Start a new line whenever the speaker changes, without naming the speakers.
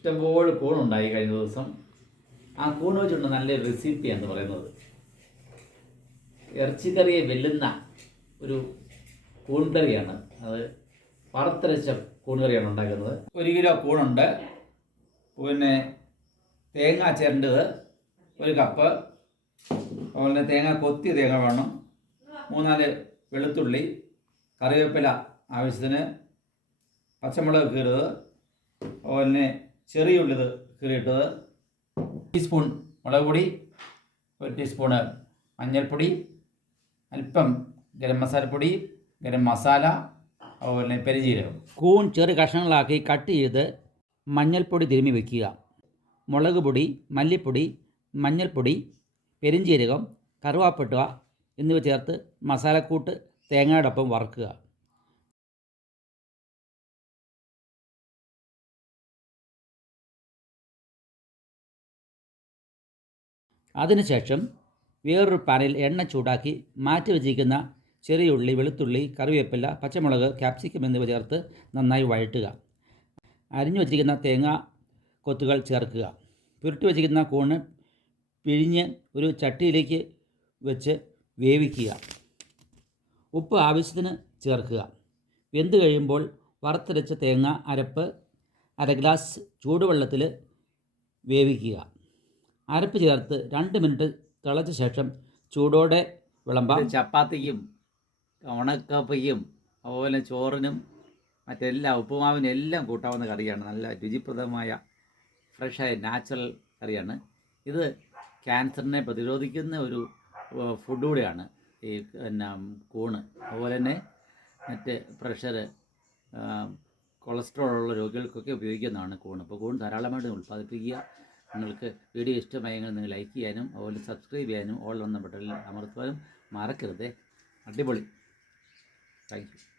ഇഷ്ടംപോലെ കൂണുണ്ടായി കഴിഞ്ഞ ദിവസം. ആ കൂണ് നല്ല റെസിപ്പി റെസിപ്പിയാണ് പറയുന്നത്. ഇറച്ചിക്കറിയെ വെല്ലുന്ന ഒരു കൂൺകറിയാണ് അത് വറുത്തരച്ച കൂൺകറിയാണ് ഉണ്ടാക്കുന്നത്. ഒരു കിലോ കൂണുണ്ട് പിന്നെ തേങ്ങ ചേരേണ്ടത് ഒരു കപ്പ് അതുപോലെ തേങ്ങ കൊത്തിയ തേങ്ങ വേണം. മൂന്നാൽ വെളുത്തുള്ളി കറിവേപ്പില ആവശ്യത്തിന് പച്ചമുളക് കീറുന്നത് അതുപോലെ തന്നെ ചെറിയ ഉള്ളിത് കീറിയിട്ടത്. ടീസ്പൂൺ മുളക് പൊടി ഒരു ടീസ്പൂണ് മഞ്ഞൾപ്പൊടി അല്പം ഗരം മസാലപ്പൊടി ഗരം മസാല അതുപോലെ പെരുജീരകം
കൂൺ ചെറു കഷ്ണങ്ങളാക്കി കട്ട് ചെയ്ത് മഞ്ഞൾപ്പൊടി തിരുമ്മി വയ്ക്കുക മുളക് പൊടി മല്ലിപ്പൊടി മഞ്ഞൾപ്പൊടി പെരിഞ്ചീരകം കറുവാപ്പട്ട എന്നിവ ചേർത്ത് മസാലക്കൂട്ട് തേങ്ങയോടൊപ്പം വറുക്കുക. അതിനുശേഷം വേറൊരു പാനിൽ എണ്ണ ചൂടാക്കി മാറ്റി വച്ചിരിക്കുന്ന ചെറിയ ഉള്ളി വെളുത്തുള്ളി കറിവേപ്പില പച്ചമുളക് ക്യാപ്സിക്കം എന്നിവ ചേർത്ത് നന്നായി വഴറ്റുക. അരിഞ്ഞു വച്ചിരിക്കുന്ന തേങ്ങ കൊത്തുകൾ ചേർക്കുക. പുരട്ടി വച്ചിരിക്കുന്ന കൂണ് പിഴിഞ്ഞ് ഒരു ചട്ടിയിലേക്ക് വെച്ച് വേവിക്കുക. ഉപ്പ് ആവശ്യത്തിന് ചേർക്കുക. വെന്ത് കഴിയുമ്പോൾ വറുത്തരച്ച തേങ്ങ അരപ്പ് അര ഗ്ലാസ് ചൂടുവെള്ളത്തിൽ വേവിക്കുക. അരപ്പ് ചേർത്ത് രണ്ട് മിനിറ്റ് തിളച്ച ശേഷം ചൂടോടെ വിളമ്പാം.
ചപ്പാത്തിക്കും ഉണക്കപ്പയ്ക്കും അതുപോലെ ചോറിനും മറ്റെല്ലാം ഉപ്പുമാവിനും എല്ലാം കൂട്ടാവുന്ന കറിയാണ്. നല്ല രുചിപ്രദമായ ഫ്രഷായ നാച്ചുറൽ കറിയാണ്. ഇത് ക്യാൻസറിനെ പ്രതിരോധിക്കുന്ന ഒരു ഫുഡ് കൂടെയാണ് ഈ പിന്നെ കൂണ്. അതുപോലെ തന്നെ മറ്റ് പ്രഷർ കൊളസ്ട്രോൾ ഉള്ള രോഗികൾക്കൊക്കെ ഉപയോഗിക്കുന്നതാണ് കൂണ്. അപ്പോൾ കൂൺ ധാരാളമായിട്ട് ഉൽപ്പാദിപ്പിക്കുക. നിങ്ങൾക്ക് വീഡിയോ ഇഷ്ടമായെങ്കിൽ നിങ്ങൾ ലൈക്ക് ചെയ്യാനും അതുപോലെ സബ്സ്ക്രൈബ് ചെയ്യാനും ഓൾ വന്ന ബട്ടണിൽ അമർത്തുവാനും മറക്കരുത്. അടിപൊളി. Thank you